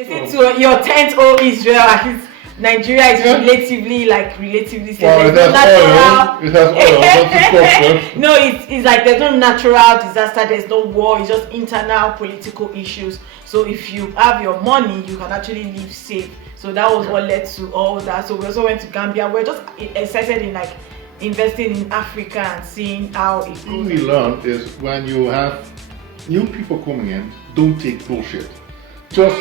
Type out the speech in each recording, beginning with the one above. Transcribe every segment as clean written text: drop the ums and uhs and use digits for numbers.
Listen to your 10th old Israel. Nigeria is relatively safe. Well, there's no natural. It has oil. No, it's like there's no natural disaster. There's no war. It's just internal political issues. So if you have your money, you can actually live safe. So that was what led to all that. So we also went to Gambia. We're just excited in investing in Africa and seeing how it goes. What we learned is when you have new people coming in, don't take bullshit. Just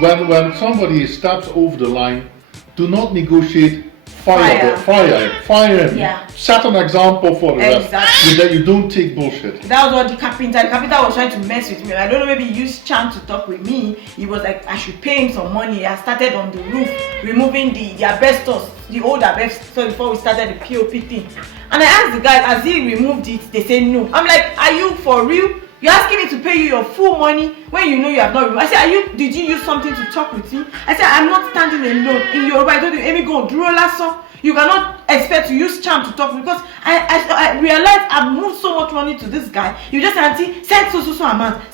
when somebody steps over the line, do not negotiate. Fire him. Yeah. Set an example for the rest. Exactly. That you don't take bullshit. That was what the carpenter was trying to mess with me. I don't know, maybe he used charm to talk with me. He was like, I should pay him some money. I started on the roof, removing the asbestos, the old asbestos before we started the POP thing. And I asked the guys, as he removed it, they say no. I'm like, are you for real? You're asking me to pay you your full money when you know you have not removed. I said, did you use something to talk with me? I said, I'm not standing alone. In Yoruba, I don't do any go draw lasso. You cannot expect to use charm to talk because I realized I've moved so much money to this guy. You just auntie, send so amount,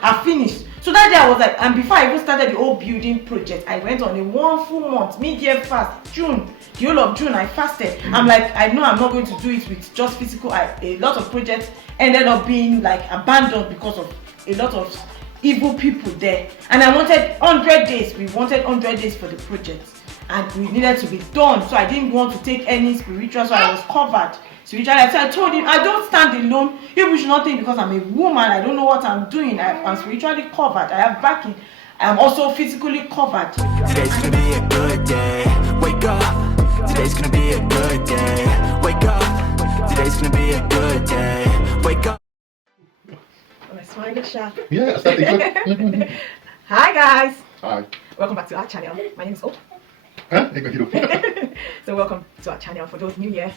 I've finished. So that day I was like, and before I even started the whole building project, I went on a 1 full month, mid-year fast, June. The whole of June I fasted. I'm like, I know I'm not going to do it with just physical. A lot of projects ended up being abandoned because of a lot of evil people there. And I wanted 100 days. We wanted 100 days for the project. And we needed to be done. So I didn't want to take any spiritual, so I was covered. Spiritually, so I told him, I don't stand alone. You should not think because I'm a woman, I don't know what I'm doing. I'm spiritually covered. I have backing. I'm also physically covered. Today's gonna be a good day. Wake up. Today's gonna be a good day. Wake up. Today's gonna be a good day. Wake up. Am I smiling, Sha? Yeah, good. Hi guys. Hi. Welcome back to our channel. My name is Hope. Huh? So welcome to our channel. For those new here,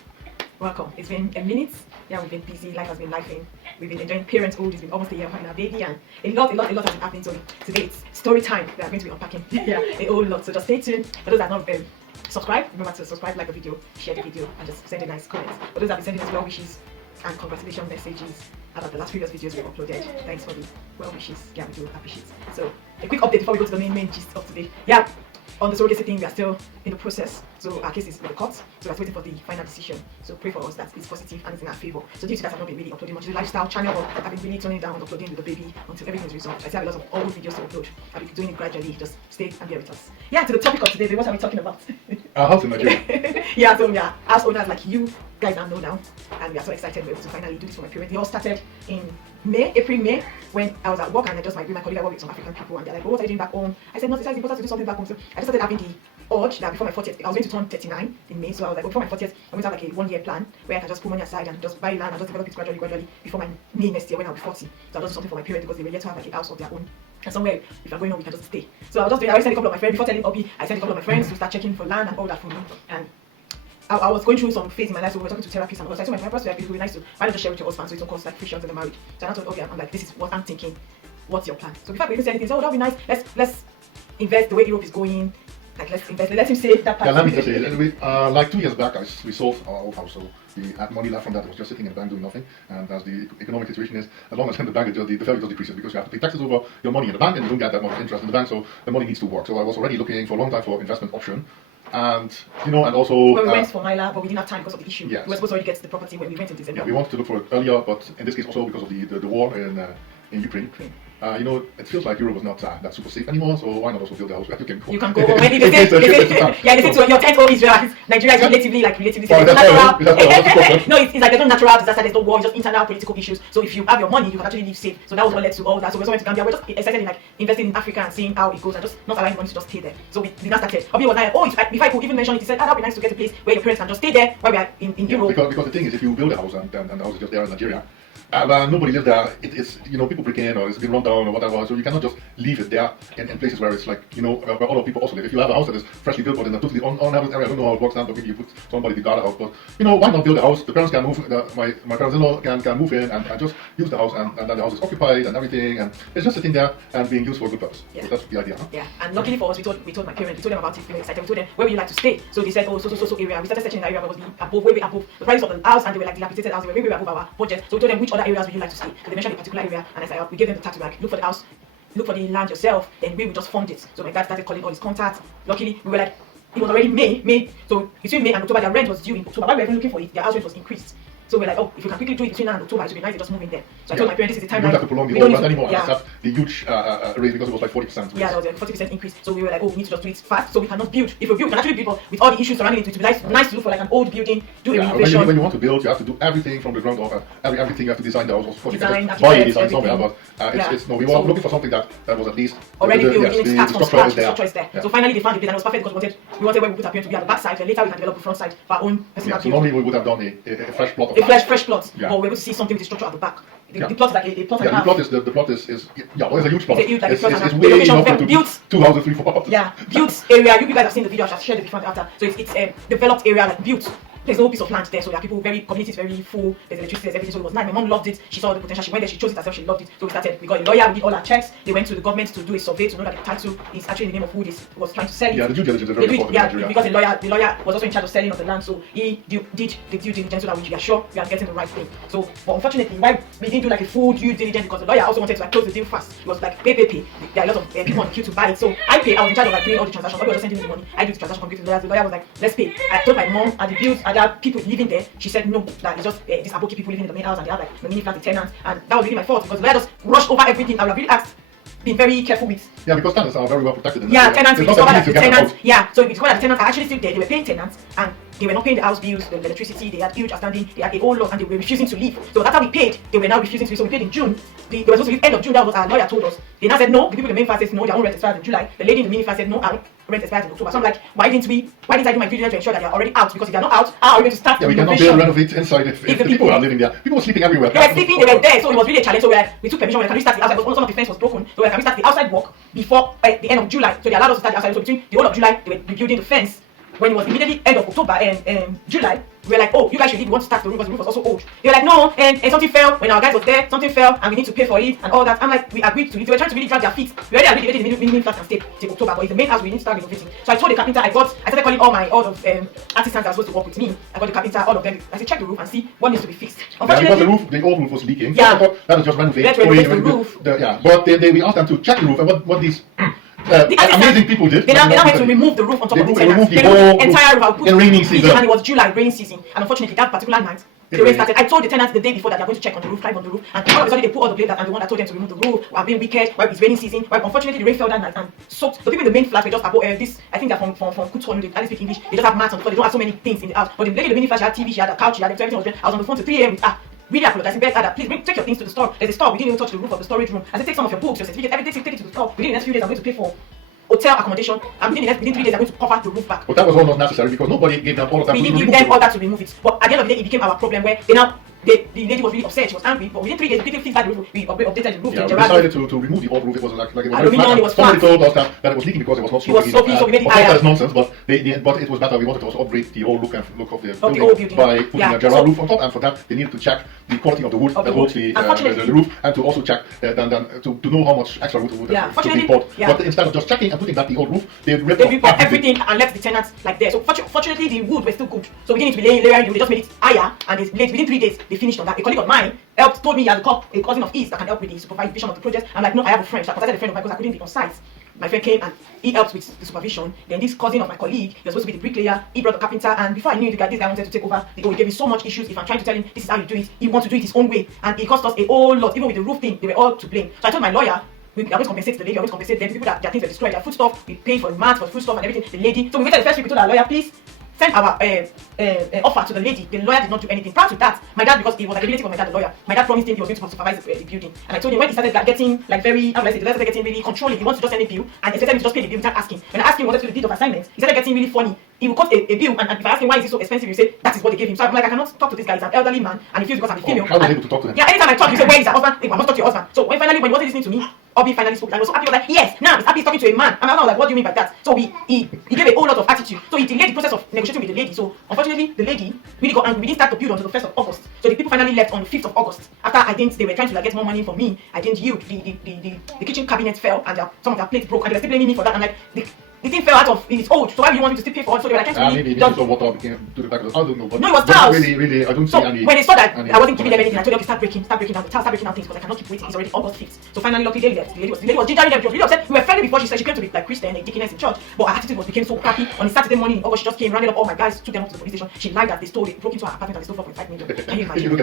welcome. It's been a minute. Yeah, we've been busy. Life has been lifing. We've been enjoying parenthood. It's been almost a year having our baby, and a lot has been happening. So today it's story time. We are going to be unpacking a whole lot. So just stay tuned. For those that are not subscribed, remember to subscribe, like the video, share the video, and just send a nice comment. For those that have been sending us well wishes and congratulations messages about the last previous videos we uploaded, thanks for the well wishes. Yeah, we do appreciate. So a quick update before we go to the main gist of today. Yeah. On the surrogacy thing, we are still in the process. So our case is with the court. So we're waiting for the final decision. So pray for us that it's positive and it's in our favor. So these guys have not been really uploading much. The lifestyle channel, but I've been really turning down on uploading with the baby until everything is resolved. I still have a lot of old videos to upload. I'll be doing it gradually. Just stay and bear with us. Yeah, to the topic of today, what are we talking about? Our house in Nigeria. Yeah, so yeah, house owners like you guys now know now, and we are so excited we're able to finally do this for my parents. They all started in April, May, when I was at work and I just with my colleague, I work with some African people, and they're like, what are you doing back home? I said, no, it's important to do something back home. So I just started having the urge that before my 40th, I was going to turn 39 in May, so I was like, before my 40th, I'm going to have a 1 year plan where I can just put money aside and just buy land and just develop it gradually before my May next year when I'll be 40. So I'll just do something for my parents because they were yet to have a house of their own. And somewhere, if I'm going home, we can just stay. So I was just doing, I already sent a couple of my friends, before telling Obi, I sent a couple of my friends to start checking for land and all that for me. And I was going through some phase in my life, so we were talking to therapists, and I was like, so my therapist would be nice to, why don't you share with your husband so it don't cause frictions in the marriage. So I told, okay, I'm like, this is what I'm thinking. What's your plan? So before I even say anything, so that'll be nice. Let's invest the way Europe is going. Like let's invest. Let him say that part. Yeah, let me just say, like 2 years back, we sold our old house, so we had money left from that. It was just sitting in the bank doing nothing. And as the economic situation is, as long as in the bank, the value just decreases because you have to pay taxes over your money in the bank, and you don't get that much interest in the bank. So the money needs to work. So I was already looking for a long time for investment option. And and also when we went for Myla, but we didn't have time because of the issue. Yes. We were supposed to already get the property when we went in December. Yeah, we wanted to look for it earlier, but in this case also because of the war in Ukraine. It feels like Europe was not that super safe anymore, so why not also build a house where you can go? Maybe they say, listen to your 10th old Israel. Nigeria is relatively safe. No, it's like there's no natural disaster, there's no war, it's just internal political issues. So if you have your money, you can actually live safe. So that was what led to all that. So we also went to Gambia. We're just excited in investing in Africa and seeing how it goes and just not allowing money to just stay there. So we did not started. Obi was like, if I could even mention it, he said, that would be nice to get a place where your parents can just stay there while we are in Europe. Because the thing is, if you build a house and the house is just there in Nigeria, nobody lives there. It's people break in or it's been run down or whatever. So you cannot just leave it there in places where it's like where other people also live. If you have a house that is freshly built but in a totally uninhabited area, I don't know how it works now. But maybe you put somebody to guard the house. But why not build a house? The parents can move. My parents-in-law can move in and just use the house, and then the house is occupied and everything, and it's just sitting there and being used for a good purpose. Yeah. So that's the idea. Huh? Yeah. And luckily for us, we told my parents, we told them about it. We were excited. We told them, where would you like to stay? So they said, so area. We started searching the area that was way above the price of the house, and they were like dilapidated house. They were way above our budget. So we told them, which other areas would you like to stay? So they mentioned a particular area, and I said, we gave them the tax, like, look for the house look for the land yourself, then we will just fund it. So my dad started calling all his contacts. Luckily, we were like, it was already May. So between May and October, their rent was due in October. While we were even looking for it, their house rent was increased. So we're like, oh, if we can quickly do it between now and October, it would be nice to just move in there. So I told my parents, this is the time. You don't have to prolong the whole rent anymore. Yeah. That's the huge raise because it was like 40%. Yeah, there was a 40% increase. So we were like, oh, we need to just do it fast so we cannot build. If we build, we can actually build, but with all the issues surrounding it, it would be nice to look for like an old building, do a renovation. When you want to build, you have to do everything from the ground up. Everything you have to design the house. Of course, design, you can buy a design somewhere, but we were looking for something that was at least already built. We didn't start from scratch. The structure is there. Yeah. So finally, they found the place and it was perfect because we wanted where we put our parents to be at the back side. Then later we can develop the front side for our own personal. So normally we would have done a fresh plot. Fresh plot. Yeah. But we're able to see something with the structure at the back. The plot is like a plot and a half. The plot is it's a huge plot. It's way enough to built 2 houses, 3, 4. Yeah, built area. You guys have seen the video. I shall share the before and after. So it's a developed area, like built. There's no piece of land there, so there are people community is very full. There's electricity, there's everything. So it was nice. My mom loved it. She saw the potential. She went there. She chose it herself. She loved it. So we got a lawyer. We did all our checks. They went to the government to do a survey to know that the title is actually in the name of who was trying to sell it. Yeah, the due diligence is very important in Nigeria. Because the lawyer was also in charge of selling of the land, so he did the due diligence so that we are sure we are getting the right thing. So, but unfortunately, why we didn't do like a full due diligence because the lawyer also wanted to like close the deal fast. He was like, pay. There are a lot of people on the queue to buy it. So I was in charge of like doing all the transactions. I was just sending the money. I do the transaction completely. The lawyer was like, let's pay. I told my mom and the bills and there are people living there. She said no, that it's just these Aboki people living in the main house and they have like the mini flat, the tenants, and that was really my fault because the lawyer just rushed over everything. I would have really been very careful with. Yeah, because tenants are very well protected. Tenants. We discovered that the tenants. Yeah, so we discovered that the tenants are actually still there. They were paying tenants and they were not paying the house bills, the electricity. They had huge outstanding. They had a whole lot and they were refusing to leave. So after we paid, they were now refusing to leave. So we paid in June. They were supposed to leave end of June. That was our lawyer told us. They now said no. The people in the main flat said no. Their own rent expires in July. The lady in the mini flat said no. Our rent expires in October. So I'm like, why didn't I do my due diligence to ensure that they are already out? Because if they are not out, how are we going to start? Yeah, we cannot renovate inside if the people are living there. People were sleeping everywhere. They were sleeping. They were there. So it was really a challenge. So we took permission. Can we start the outside? Because some of the fence was broken. So can we start the outside work before the end of July? So they allowed us to start the outside. So between the whole of July, they were rebuilding the fence. When it was immediately end of October and July, we were like, oh, you guys should want to start the roof because the roof was also old. They were like, no, and something fell when our guys was there, something fell and we need to pay for it and all that. I'm like, we agreed to it. They were trying to really drag their feet. We already agreed to get the minimum flat and stay till October, but it's the main house we need to start renovating. So I told the carpenter, I started calling all of artisans that were supposed to work with me. I got the carpenter, all of them. I said, check the roof and see what needs to be fixed. Unfortunately, because the old roof was leaking. So I thought that was just renovated. The roof. But we asked them to check the roof and what these amazing people did. They now went to remove the roof on top of the tenants. They removed the entire roof. In raining season. And it was July, rain season. And unfortunately, that particular night, the rain started. I told the tenants the day before that they're going to check on the roof, climb on the roof. And all of a sudden, they put all the blame that I'm the one that told them to remove the roof. I'm being wicked. Why it's raining season? Why unfortunately the rain fell that night and soaked. The people in the main flat were just about this. I think they're from Kutonu. They speak English. They just have mats on the floor. They don't have so many things in the house. But the lady in the mini flat, she had TV, she had a couch, she had everything was there. I was on the phone to 3 a.m. with really apologizing. Please take your things to the store. There's a store. We didn't even touch the roof of the storage room. I said, take some of your books, your certificate, everything. Take it to the store. Within the next few days, I'm going to pay for hotel accommodation, and within 3 days, they're going to cover the roof back. But that was all not necessary because nobody gave them all of that. We didn't give them all that to remove it. But at the end of the day, it became our problem where the lady was really upset. She was angry. But within 3 days, we quickly fixed the roof. We updated the roof. Yeah, we decided to remove the old roof. It was like it was very flat. Somebody told us that it was leaking because it was not sloping. It was sloping, so we made it higher. That is nonsense, but it was better. We wanted to also upgrade the whole look of the building by putting a Gerard roof on top, and for that they needed to check the quality of the wood that holds the roof, and to also check to know how much extra wood would be bought. But instead of just checking and putting back the old roof, they ripped off everything and left the tenants like there. So fortunately, the wood was still good. So we didn't need to be layering. They just made it higher, and within 3 days they finished on that. A colleague of mine told me he has a cousin of his that can help with the supervision of the project. I'm like, no, I have a friend. So I contacted a friend of mine because I couldn't be on site. My friend came and he helped with the supervision. Then this cousin of my colleague, he was supposed to be the bricklayer, he brought the carpenter, and before I knew it, this guy wanted to take over. He gave me so much issues. If I'm trying to tell him this is how you do it, he wants to do it his own way. And it cost us a whole lot. Even with the roof thing, they were all to blame. So I told my lawyer, we are going to compensate the lady, we are going to compensate them, the people that their things were destroyed, their food stuff, we paid for the mat, for the food stuff and everything, the lady. So we waited the first week, we told our lawyer, please send our offer to the lady. The lawyer did not do anything. Prior to that, my dad, because it was like the relative of my dad, the lawyer, my dad promised him he was going to supervise the building. And I told him when he started getting like very, how do I say, the started getting really controlling, he wants to just send a bill and expected me to just pay the bill without asking. When I asked him what to do the deed of assignment, he started getting really funny. He would cut a bill and if I ask him why is it so expensive, he say that is what they gave him. So I'm like, I cannot talk to this guy, he's an elderly man and he feels because I'm a female. How was he able to talk to him? Yeah, anytime I talk, he say, where is your husband? I must talk to your husband. So when he wasn't listening to me, Obi finally spoke. And I was so happy. He was like, yes, now he's happy talking to a man. And I was like, what do you mean by that? So he gave a whole lot of attitude. So he delayed the process of negotiating with the lady. So unfortunately, the lady really got angry. We didn't start to build until the 1st of August. So the people finally left on the 5th of August. After they were trying to get more money from me. I didn't yield. The kitchen cabinet fell and some of their plates broke. And they were still blaming me for that. And like, the thing fell out of it's old. So why do you want me to still pay for it? So they were like, maybe this is what water became to the back of the, I don't know. But no, it was tiles. Really, I don't so see any. when they saw that I wasn't giving them anything, I told them to start breaking out the tiles, start breaking out things because I cannot keep waiting. It's already August 5th. So finally, luckily, the lady was gingering them. She was really upset. We were friendly before. She said she came to be like Christian and deaconess in church, but her attitude became so crappy. On the Saturday morning in August, she just came, rounded up all my guys, took them up to the police station. She lied that they broke into her apartment and they stole 4.5 million. Can you imagine?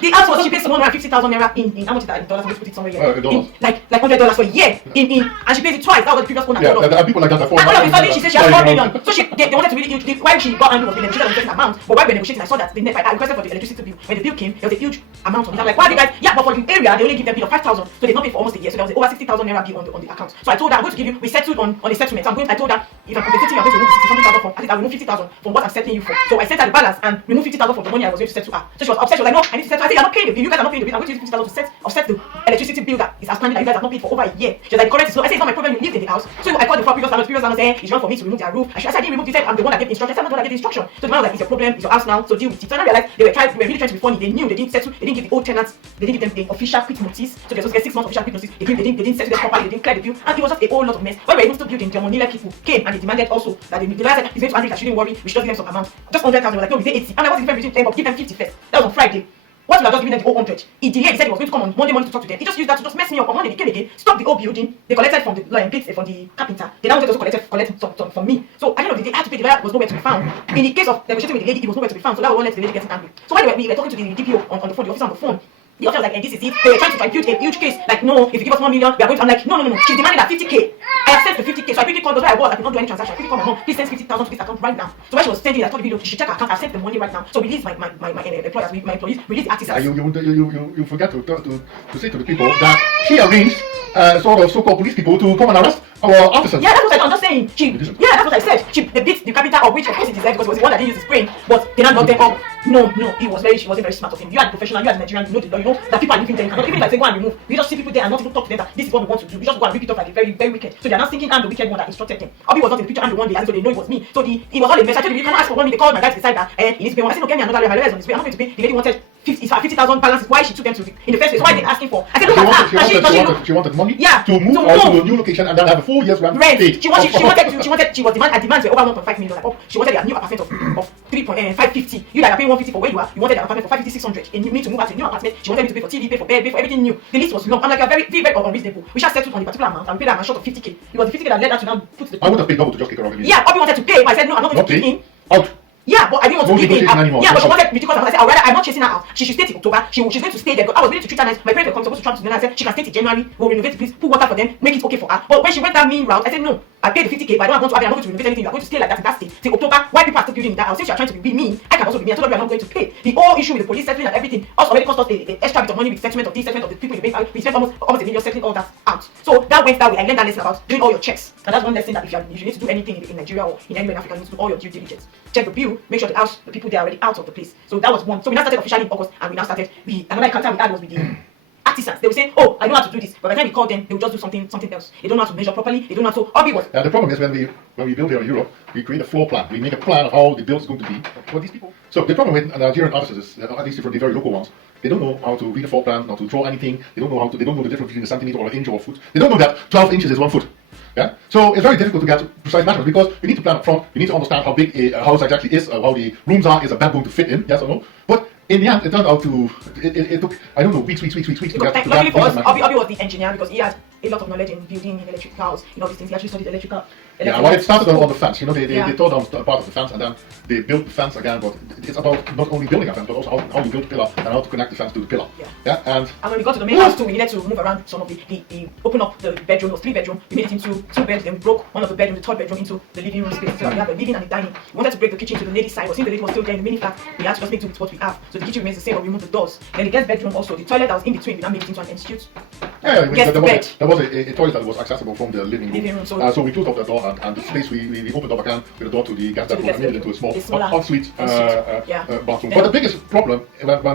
The house was she paid someone around 50,000 naira in how much is that in dollars? I'm going to put it somewhere here. Like $100 for a year and she paid it twice. That was the previous owner. Yeah, there are people like that. And all of a sudden she said she had 4 million. So they wanted to really huge. Why she got angry was the negotiation was a certain amount. But while we were negotiating, I saw that I requested for the electricity bill. When the bill came, there was a huge amount on it. I'm like, why are you guys? Yeah, but for the area, they only give them bill of 5,000. So they not pay for almost a year. So there was over 60,000 naira bill on the account. So I told her I'm going to give you. We settled on a settlement. So I told her if I'm compensating you, I'm going to remove 60,000 from. I think I'll remove 50,000 from what I'm settling you for. So I sent her the balance and remove 50,000 from the money I was going to settle her. So she was upset. She was like, no, I need to settle. I said, you're not paying the bill. You guys are not paying the bill. I'm going to use 50,000 to offset the electricity bill that is outstanding that you guys have not paid for over a year. She was like, correct. So I said, it's not my problem. You lived in the house. So I called the previous landlord saying it's wrong for me to remove their roof. I said I didn't remove it. I'm the one that gave the instruction. I said I'm not the one that gave the instruction. So the man was like, it's your problem. It's your house now. So deal with it. So I realized they were really trying to be funny. They knew they didn't settle. They didn't give the old tenants. They didn't give them the official quit notice. So they're supposed to get 6 months official quit notice. They didn't settle this properly. They didn't clear the bill, and it was just a whole lot of mess. When we were even still building, German people came and they demanded also that the lawyer said he's going to answer that shouldn't worry. We should just give them some amount, just 100,000. They were like, no, we say 80. And I was different between them, but give them 50 first. That was on Friday. What would have just given them the whole 100? He delayed. He said he was going to come on Monday morning to talk to them. He just used that to just mess me up. On Monday they came again, stopped the whole building. They collected from the pigs from the carpenter. They now wanted to also collect some from me. So at the end of the day, I had to pay. The lawyer was nowhere to be found. In the case of negotiating with the lady, he was nowhere to be found. So that was what led to the lady getting angry. So while we were talking to the DPO on the phone, the officer on the phone. The officer was like, and this is it. They were trying to impute a huge case. Like, no, if you give us 1 million, we are going to. I'm like, no. She's demanding that 50k. I have sent the 50k. So I quickly called. That's why I was. I could not do any transaction. I quickly called my mom. Please send 50,000 to this account right now. So when she was sending that video, she should check her account. I've sent the money right now. So release my employees, release the artisans. You forget to say to the people that she arranged sort of so-called police people to come and arrest our artisans. Yeah, that's what I'm just saying. That's what I said. They beat the carpenter, of which of course it is because it was the one that didn't use his brain, but they now got them up. No, she wasn't very smart of him. You are a professional, you are a Nigerian, you know the law, you know that people are living there. Even if I say go and remove, you just see people there and not even talk to them that this is what we want to do. We just go and rip it off like a very, very wicked. So they are now thinking I'm the wicked one that instructed them. Obi was not in the picture, I'm the one they asked, so they know it was me. So it was all a mess. I told them you can ask for money. They called my guy to decide that he needs to pay one. I said no, get me another lawyer. My lawyer is on his way. I'm not going to pay. The lady wanted 50,000 balances. Why she took them to in the first place? Why they asking for? I said look at her. She wanted money. Yeah, to move to a new location and then have a 4 years rent. She demands over 1.5 million. Like, she wanted a new apartment of 550. You that are paying 150 for where you are. You wanted an apartment for 550, 600. And you need to move out to a new apartment. She wanted me to pay for TV, pay for bed, pay for everything new. The list was long. I'm like, you're very, very unreasonable. We should settle on the particular amount and we paid her a short of 50k. It was the 50k that led her to now put the. I would have paid double to just kick her off. Yeah, Obi wanted to pay, but I said no, I'm not going to kick in. Out. Yeah, but I didn't want to give in. Yeah, but she wanted me because I said, I'm not chasing her out. She should stay till October. She's going to stay there. I was ready to treat her nice. My parents were supposed to travel to Ghana. I said she can stay till January. We'll renovate the place, put water for them, make it okay for her. But when she went that mean route, I said no. I paid the 50k, but I don't want to. I'm not going to renovate anything. You are going to stay like that in that state till October. Why people are still building in that house? Since you are trying to be mean, I can also be mean. I told her I'm not going to pay. The whole issue with the police settling and everything also already cost us the extra bit of money with settlement of this, settlement of the people in the bank. We spent almost $1 million settling all that out. So that went that way. I learned that lesson about doing all your checks. And that's one lesson that if you need to do anything in Nigeria or in anywhere in Africa, you need to do all your due diligence. Check the bill, make sure the people there are already out of the place. So that was one. So we now started officially in August, and we now started. Another encounter we had was with the artisans. They were saying, "Oh, I know how to do this," but by the time we called them, they would just do something else. They don't know how to measure properly. They don't know how to. Obi was. The problem is when we build here in Europe, we create a floor plan. We make a plan of how the build is going to be for these people. So the problem with Nigerian artisans is that, at least from the very local ones, they don't know how to read a floor plan, not to draw anything. They don't know the difference between a centimeter or an inch or a foot. They don't know that 12 inches is 1 foot. Yeah, so it's very difficult to get precise measurements because you need to plan up front. You need to understand how big a house exactly is, how the rooms are. Is a bed going to fit in? Yes or no? But in the end, it turned out to it took weeks to get. Luckily for us, Obi was the engineer because he had a lot of knowledge in building electricals, all these things. He actually studied electrical. Yeah, well, it started on the fence. They tore down part of the fence and then they built the fence again. But it's about not only building a fence, but also how you build the pillar and how to connect the fence to the pillar. Yeah. And when we got to the main house too, we needed to move around some of the open up the bedroom. It was 3 bedrooms. We made it into 2 beds. Then we broke one of the bedroom, the 3rd bedroom, into the living room space. So we have the living and the dining. We wanted to break the kitchen to the ladies' side, but since the lady was still there in the mini flat, we had to just make do with what we have. So the kitchen remains the same, but we moved the doors. Then the guest bedroom also, the toilet that was in between, we now made it into an institute. Yeah, there was a toilet that was accessible from the living room. So we closed off the door and the space we opened up again with the door to the guest bedroom and made it into a small ensuite bathroom. But the biggest problem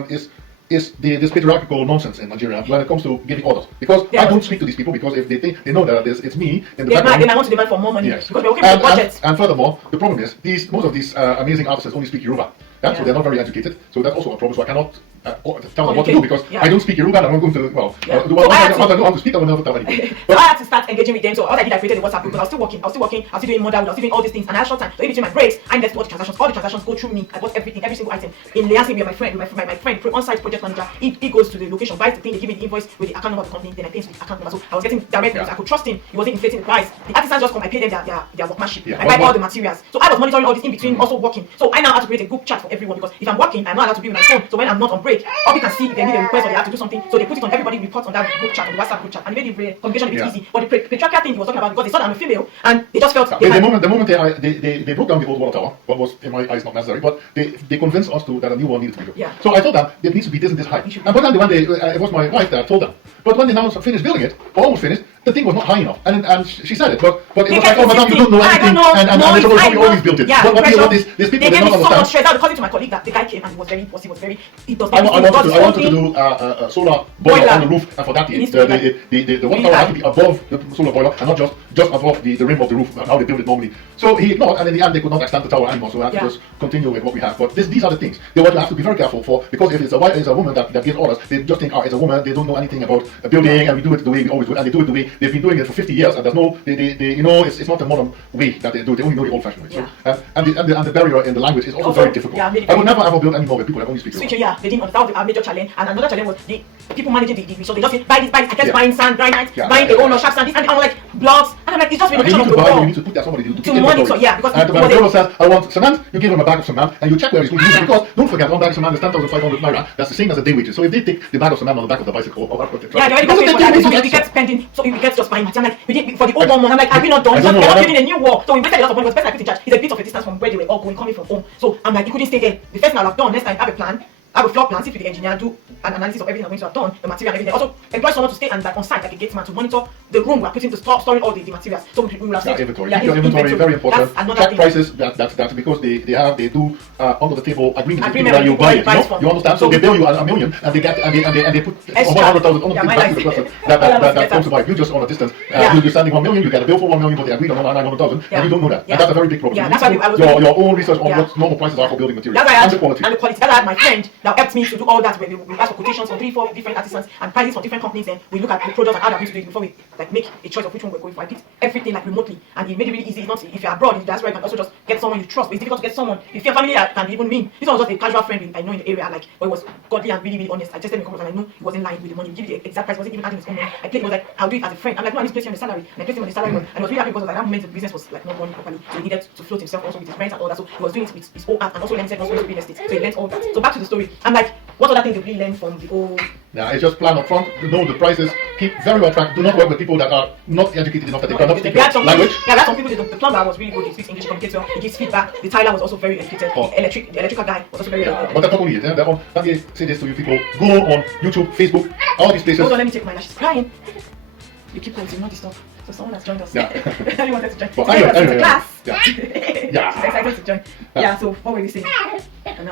is this patriarchal nonsense in Nigeria when it comes to giving orders. Because I don't speak to these people because if they think they know that it's me in the background, they might want to demand for more money. Yes. Because we're working with budgets. And furthermore, the problem is most of these amazing artists only speak Yoruba. Yeah? So they're not very educated. So that's also a problem. So I cannot tell them what to do, because I don't speak Yoruba and I'm not going to, well, Yeah. do I know how to speak, I will never tell anybody. So I had to start engaging with them. So all I did, I created a WhatsApp group, because I was still working, I was still doing motherhood, I was still doing all these things, and I had short time. So in between my breaks, I invested all the transactions. All the transactions go through me. I bought everything, every single item. In liaising with my friend, on-site project manager, he goes to the location, buys the thing, they give me the invoice with the account number of the company, then I pay with the account number. So I was getting direct because I could trust him. He wasn't inflating the price. The artisans just come, I pay them their workmanship. I buy all the materials. So I was monitoring all this in between, also working. So I now have to create a group chat for everyone, because if I'm working, I'm not allowed to be with my phone. So when I'm not on break, all we can see if they need a request or they have to do something. So they put it on, everybody reports on that group chat, on the WhatsApp group chat, and it made the communication a bit easy. But the patriarchal thing he was talking about, because they saw that I'm a female, and they just felt the moment they broke down the old water tower, what was in my eyes not necessary, but they convinced us that a new one needed to be built. Yeah. So I told them it needs to be this high. And by the time it was my wife that told them. But when they now finished building it, or almost finished, the thing was not high enough. And she said it, but it was like, oh madam, you don't know anything, and they told us we always built it. Yeah, what these people they they gave don't me so much understand. stress. I was calling to my colleague that the guy came and he was very, he does I everything. wanted to do a solar boiler on the roof, and for that the water tower had to be above the solar boiler and not just above the rim of the roof, how they build it normally. So he ignored, and in the end they could not extend the tower anymore, so we had to just continue with what we have. But these are the things you have to be very careful for, because if it's a woman that gives orders, they just think, it's a woman, they don't know anything about building, and we do it the way we always do it, and they do it the way they've been doing it for 50 years, and there's no, it's not the modern way that they do it, they only know the old-fashioned way. So, and the barrier in the language is also very difficult. I would never ever build any more with people that only speak Yoruba. They didn't understand. That was our major challenge, and another challenge was the people managing the resource. They just say, buy this. I kept buying sand, granite, buying the own sharp sand, this, and I'm like blocks, and I'm like, it's just renovation of the wall. You need to put there somebody to monitor, because and when the girl says, I want cement, you give them a bag of cement, and you check where he's going to use it, because don't forget, one bag of cement is 10,500 naira. That's the same as a day wages. So if they take the bag of cement on the back of the bicycle, we kept spending, so we kept just buying material. Like we did for the old one. I'm like, are we not done? We're not building a new wall, so we wasted a lot of money. Because the person I put in charge is a bit of a distance from where they were all coming from home. So I'm like, you couldn't stay there. The first thing I'll have done next time, have a plan. I have a floor plan, sit with the engineer, do an analysis of everything I'm going to have done, the material and everything. Also, employ someone to stay and on site, like a gate man, to monitor the room we're putting to storing all the materials. So we will have inventory. Your inventory very important. Check prices. That's because they do under the table agreements with people that you buy it. You understand? So they bill you $1 million, and they put 100,000 on the back to the person that comes to buy. You just on a distance. You're sending $1 million. You get a bill for $1 million, but they agreed on 900,000, and you don't know that. And that's a very big problem. That's why I was your own research on what normal prices are for building materials and the quality. And the quality. That's why I had my friend that helped me to do all that. We ask for quotations from 3-4 different artisans and prices from different companies. Then we look at the products and how they're going to do it before we make a choice of which one we're going for. I picked everything remotely, and it made it really easy. It's not, if you're abroad, that's where you can also just get someone you trust. But it's difficult to get someone. If your family can even mean. This one was just a casual friend I know in the area, but it was godly and really, really honest. I tested him a couple of times, and I knew he wasn't lying with the money. He gave me the exact price. Wasn't even adding his own money. I played. He was like, I'll do it as a friend. I'm like, no, I need to place him on the salary. And I placed him on the salary, and I was really happy because that moment the business was not running properly. So he needed to float himself also with his friends and all that. So he was doing it with his own art, and also learning also real estate. So he learned all that. So back to the story. I'm like, what other things did we learn from the old? Yeah, it's just plan up front, know the prices, keep very well tracked. Do not work with people that are not educated enough, that they cannot speak language. Yeah, that's some people. The plumber was really good. He speaks English, communicates well. He gives feedback. The tiler was also very educated. The electrical guy was also very educated. But that's not only it. Let me say this to you people. Go on YouTube, Facebook, all these places. Hold on, let me take mine. She's crying. You keep quiet, you not disturb. So someone has joined us. Yeah. Anyone wanted to join. Well, Today, class. Yeah. She's excited to join. Yeah. So what were we saying?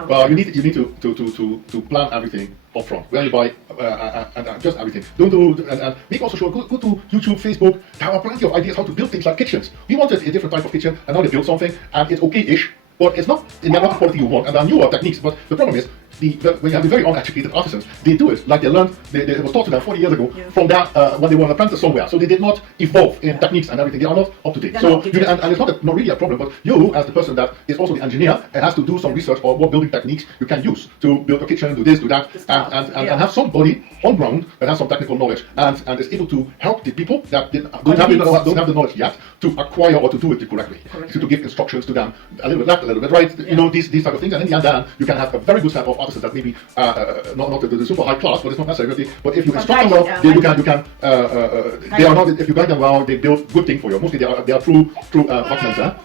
Well, you need to plan everything up front. Where you buy and just everything. Don't do and make also sure. Go to YouTube, Facebook. There are plenty of ideas how to build things like kitchens. We wanted a different type of kitchen, and now they build something, and it's okay-ish. But it's not the quality you want, and there are newer techniques. But the problem is, when you have the very uneducated artisans, they do it like they learned. It was taught to them 40 years ago from that when they were an apprentice somewhere. So they did not evolve in techniques and everything. They are not up to date. So and it's not really a problem. But you, as the person that is also the engineer, and has to do some research on what building techniques you can use to build a kitchen, do this, do that, and have somebody on ground that has some technical knowledge and is able to help the people that don't have the knowledge yet to acquire or to do it the correct way. To give instructions to them a little bit left, a little bit right. You know, these type of things, and in the end, then you can have a very good set of artisans that maybe not the super high class, but it's not necessarily. But if you instruct them well, they are not. If you guide them well, they build good things for you. Mostly they are true workmen.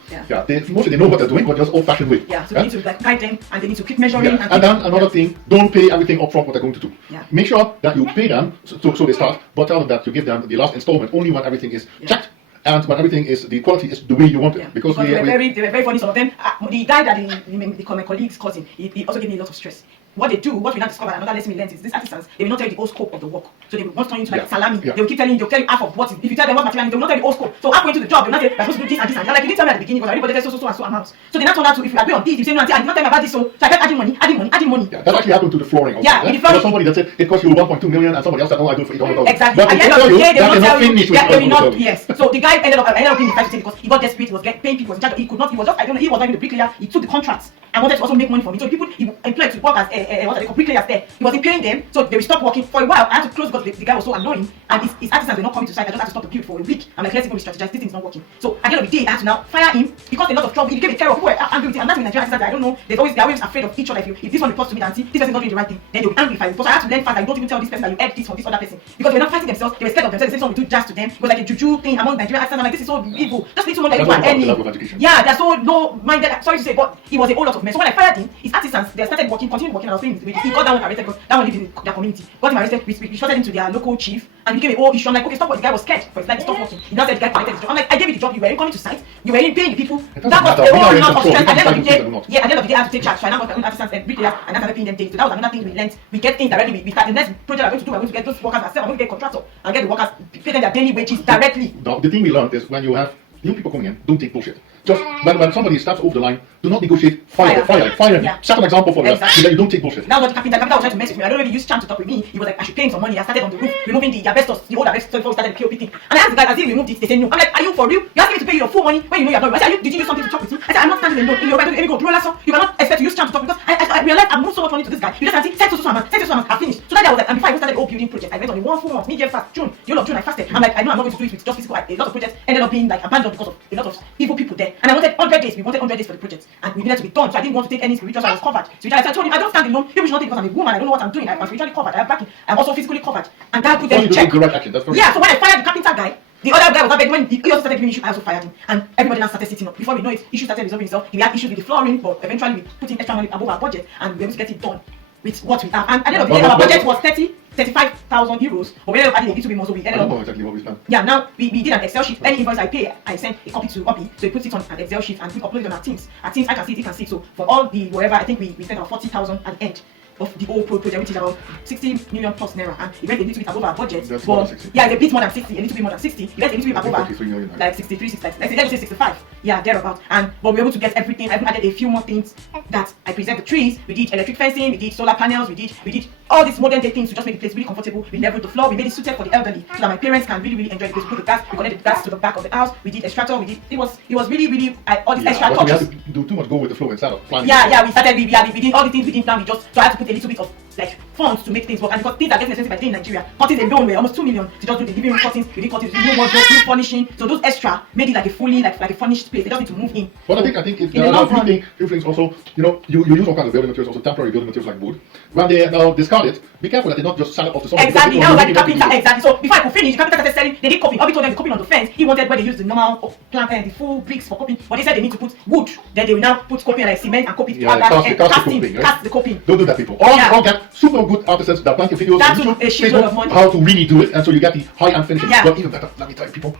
Mostly they know what they're doing, but just old-fashioned way. Yeah. So you need to guide them, and they need to keep measuring. Yeah. And then another thing, don't pay everything up front what they're going to do. Yeah. Make sure that you pay them so they start, but tell them that you give them the last installment only when everything is checked. And when everything is, the quality is the way you want it. Because they were very funny, some of them. The guy that my colleague's cousin, he also gave me a lot of stress. what they do, what we now discover, another lesson we learned is these artisans, they will not tell you the whole scope of the work. So they will not turn you into like salami. Yeah. They will keep telling you, they'll tell you half of what is, if you tell them what material, they will not tell you the whole scope. So halfway into the job, they will not say, we're supposed to do this and this and that. Like you didn't tell me at the beginning because I already budgeted so and so amounts. So they now turn out to, if you agree on this, you say, no, auntie, I did not tell me about this, so I kept adding money. Yeah, that actually happened to the flooring also. Yeah, There in the flooring. was somebody that said it cost you 1.2 million and somebody else said, no, I do it for $800. Exactly. But At the they end tell of the you day, they that will they're not not tell you. finished with Yeah, what they will they're not. telling you. Yes. So the guy ended up being the 5 because he got desperate. He was paying people. He could not. He was just, I don't know. He was not even the bricklayer. He took the contracts and wanted to also make money for me. So people he employed to work as what are they called, bricklayers there. He wasn't paying them, so they will stop working for a while. I had to close because the guy was so annoying and his artisans were not coming to site. I just had to stop the period for a week. I'm like, let's go strategize. This thing is not working. So at the end of the day, I had to now fire him because a lot of trouble. He became a terror. People were angry with him. And that's in Nigerian artisans. I don't know. They're always afraid of each other. If this one reports to me and see this person not doing the right thing, then they'll be angry if I report. So I had to learn fast that you don't even tell this person that you heard this from this other person because they were not fighting themselves. They were scared of themselves. They said someone will do jazz to them. It was like a juju thing among Nigerian artisans. I'm like, this is so evil. Just need someone that you are earning. Yeah, they're so low-minded. Sorry to say, but he was a whole lot of mess. So when I fired him, his artisans they started working, continued working. I was saying he got that one arrested because that one lived in their community. Got him arrested. We shot him to their local chief and became a whole issue. I'm like, okay, stop. What the guy was scared for his life. Stop working. He now said the guy collected his job. I'm like, I gave you the job. You were coming to site. You were paying the people. That was a whole lot of stress. At the end of the day, yeah, at the end of the day, I have to take charge. So I now got my own artisans and bricklayer and I started paying them days. So that was another thing we learned. We get things directly. We start the next project I'm going to do. I'm going to get those workers ourselves. I'm going to get contractor and get the workers pay them their daily wages directly. Now, the thing we learned is when you have new people coming in, don't take bullshit. Just when somebody steps over the line, do not negotiate. Fire him. Yeah. Set an example for them. Exactly. That you don't take bullshit. That was what the carpenter was trying to mess with me. I don't know if he used charm to talk with me. He was like, I should pay him some money. I started on the roof, removing the asbestos, the old asbestos before we started the POP thing. And I asked the guy, as he removed it, they said no. I'm like, are you for real? You asking me to pay you your full money when you know you're not. I said, did you use something to talk with me? I said, I'm not standing alone. In your bedroom, go roller so you cannot expect to use charm to talk because I realized I've moved so much money to this guy. You just said so amount, I finished. So that day I was like, and before I even started the whole building project, I went on a 1 full month, medium fast, June, the whole of June I fasted. I'm like, I know I'm not going to do it with just physical. A lot of projects ended up being like abandoned because of a lot of evil people there. And I wanted 100 days. We wanted 100 days for the project, and we needed to be done. So I didn't want to take any spiritual. So I was covered. Spiritually, so I told him I don't stand alone. People should not think because I'm a woman. I don't know what I'm doing. I'm spiritually covered. I have backing. I'm also physically covered. And God put them in check. The right action. That's very Yeah. So when I fired the carpenter guy, the other guy was not bad. When he also started giving me issues, I also fired him. And everybody now started sitting up. Before we know it, issue started resolving itself. He had issues with the flooring, but eventually we put in extra money above our budget, and we were able to get it done with what we have. And at the end of the day, our budget was 35,000 euros. But we ended up adding a little bit more, so we ended I don't know up. exactly what we spent. Yeah, now we did an Excel sheet. Any invoice I pay, I send a copy to Obi, so he puts it on an Excel sheet and we upload it on our Teams. Our Teams, I can see it, he can see it. So for all the whatever, I think we spent about 40,000 at the end of the whole project, which is about 60 million plus naira, and it went a little bit above our budget. That's but more than 60. yeah, it's a bit more than 60, a little bit more than 60. It went a little bit above our 33 million. like 63, 65, let's say 65. Yeah, thereabout. And but we were able to get everything. I added a few more things that I present the trees. We did electric fencing, we did solar panels, we did all these modern day things to just make the place really comfortable. We leveled the floor, we made it suited for the elderly so that my parents can really enjoy the place. We put the gas, we connected the gas to the back of the house, we did extractor, it was really all these extra but we touches. had to do too much go with the flow instead of planning. Yeah, we started, we did all the things we did now, so I had to put a little bit of like funds to make things work. And because things are getting expensive by day in Nigeria, curtains alone were almost 2 million to just do the living room curtains, we did curtains, we did new wardrobes, new furnishing. So those extra made it like a fully like a furnished place. They just need to move in. But I think In the long run. few things also, you use all kinds of building materials, also temporary building materials like wood. When they now discard it, be careful that they not just sell it off to someone. Exactly, that was like the carpenter, exactly. So before I could finish, the carpenter started selling, they did coping. Obi told them the coping on the fence. He wanted where they use the normal plant and the full bricks for coping. But they said they need to put wood. Then they will now put coping like cement and coping. Cast the coping. Don't do that, people. All get super good artisans that are planting videos That on took YouTube, a shitload of money. how to really do it, and so you get the high-end finishes. Yeah. But even better, let me tell you, people,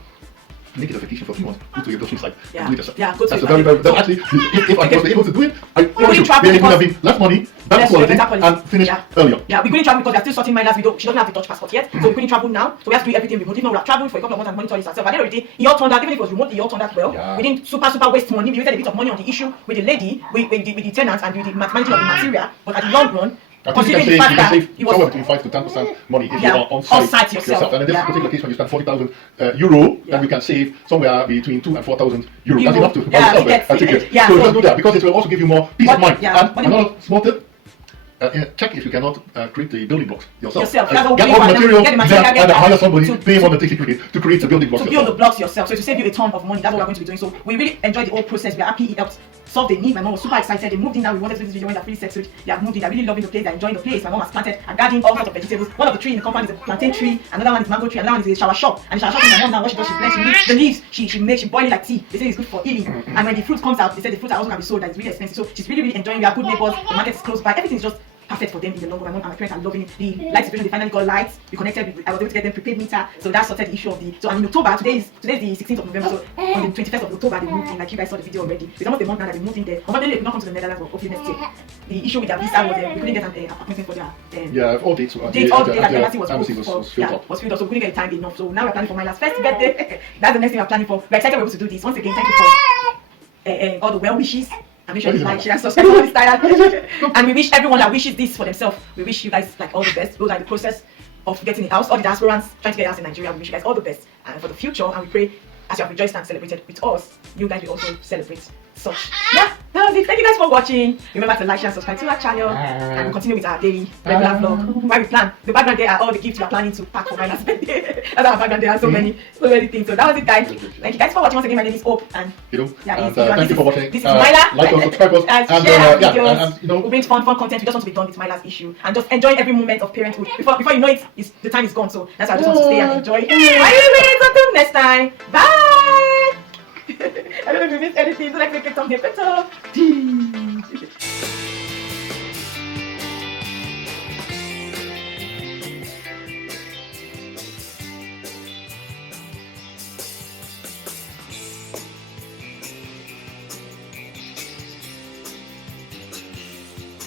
make it a vacation for 3 months. Go to your building site and do it yourself. Yeah, go to That's it. a very actually, if I was able to do it, I promise you, travel we would have because- been less money, better quality, and finished earlier. Yeah, we couldn't travel because we are still sorting minors. She doesn't have the Dutch passport yet, so we couldn't travel now. So we have to do everything remote. Even though we have traveled for a couple of months and monitored it ourselves. At the end of the day, it all turned out, even if it was remote, it all turned out well. Yeah. We didn't super waste money. We wasted a bit of money on the issue with the lady, with the tenants and with the managing of the material. But at the long run, I think you considering can the fact that save it was somewhere between 5 to 10% money if Yeah, you are on site yourself. And in this Yeah. particular case, when you spend 40,000 euro, then you can save somewhere between 2 and 4,000 euro. That's enough to buy yourself a ticket. Yeah, so so- just do that because it will also give you more peace of mind. Yeah, And another small tip. Check if you cannot create the building blocks yourself. That's Get what all we the want. material, Get the material, and get that. hire somebody, To- pay him what it takes to create the building blocks to build the yourself. blocks yourself. So to save you a ton of money, that's what we're going to be doing. So we really enjoyed the whole process. We're happy it helped solve the need. My mom was super excited. They moved in now. We wanted to do this video when they're really settled. They have moved in. They're really loving the place. They're enjoying the place. My mom has planted a garden, all sorts of vegetables. One of the trees in the compound is a plantain tree. Another one is mango tree. Another one is a shower shop. And the shower shop is my mom now. What she does, she blends. She makes the leaves. She boil it like tea. They say it's good for healing. And when the fruit comes out, they say the fruits are also going to be sold. That is really expensive. So she's really enjoying. We are good neighbors. The market is close by. Everything is just perfect for them in the long run. My mom and my parents are loving it. The light situation, they finally got lights. We connected with, I was able to get them prepaid meter, so that sorted the issue of the. So in October, today is the 16th of November. So on the 21st of October, they moved in. Like you guys saw the video already. It's almost a month now that they moved in there. Unfortunately, they could not come to the Netherlands for hopefully next year. The issue with their visa was we couldn't get an appointment for their. Yeah, all dates. All the dates that the embassy was filled up. Was filled up, so we couldn't get time enough. So now we're planning for my last first birthday. That's the next thing we're planning for. We're excited we're able to do this. Once again, thank you for all the well wishes. And make sure you like, share, and subscribe to this style. And we wish everyone that wishes this for themselves, we wish you guys like all the best. Those are the process of getting a house. All the diasporans trying to get a house in Nigeria, we wish you guys all the best and for the future. And we pray as you have rejoiced and celebrated with us, you guys will also celebrate such. Yeah, that was it. Thank you guys for watching. Remember to like, share, and subscribe to our channel. And we'll continue with our daily regular vlog. Where we plan. The background there are all the gifts we are planning to pack for my last birthday. That's our background. There are so many things. So that was it, guys. Thank you guys for watching. Once again, my name is Hope. And thank you for watching. This is Myla. Like us, subscribe us, and share videos. And you know, we bring fun content. We just want to be done with Myla's issue and just enjoy every moment of parenthood. Before you know it, the time is gone. So that's why I just want to stay and enjoy. Until next time. Bye. I don't know if you missed anything, so let's make it something better.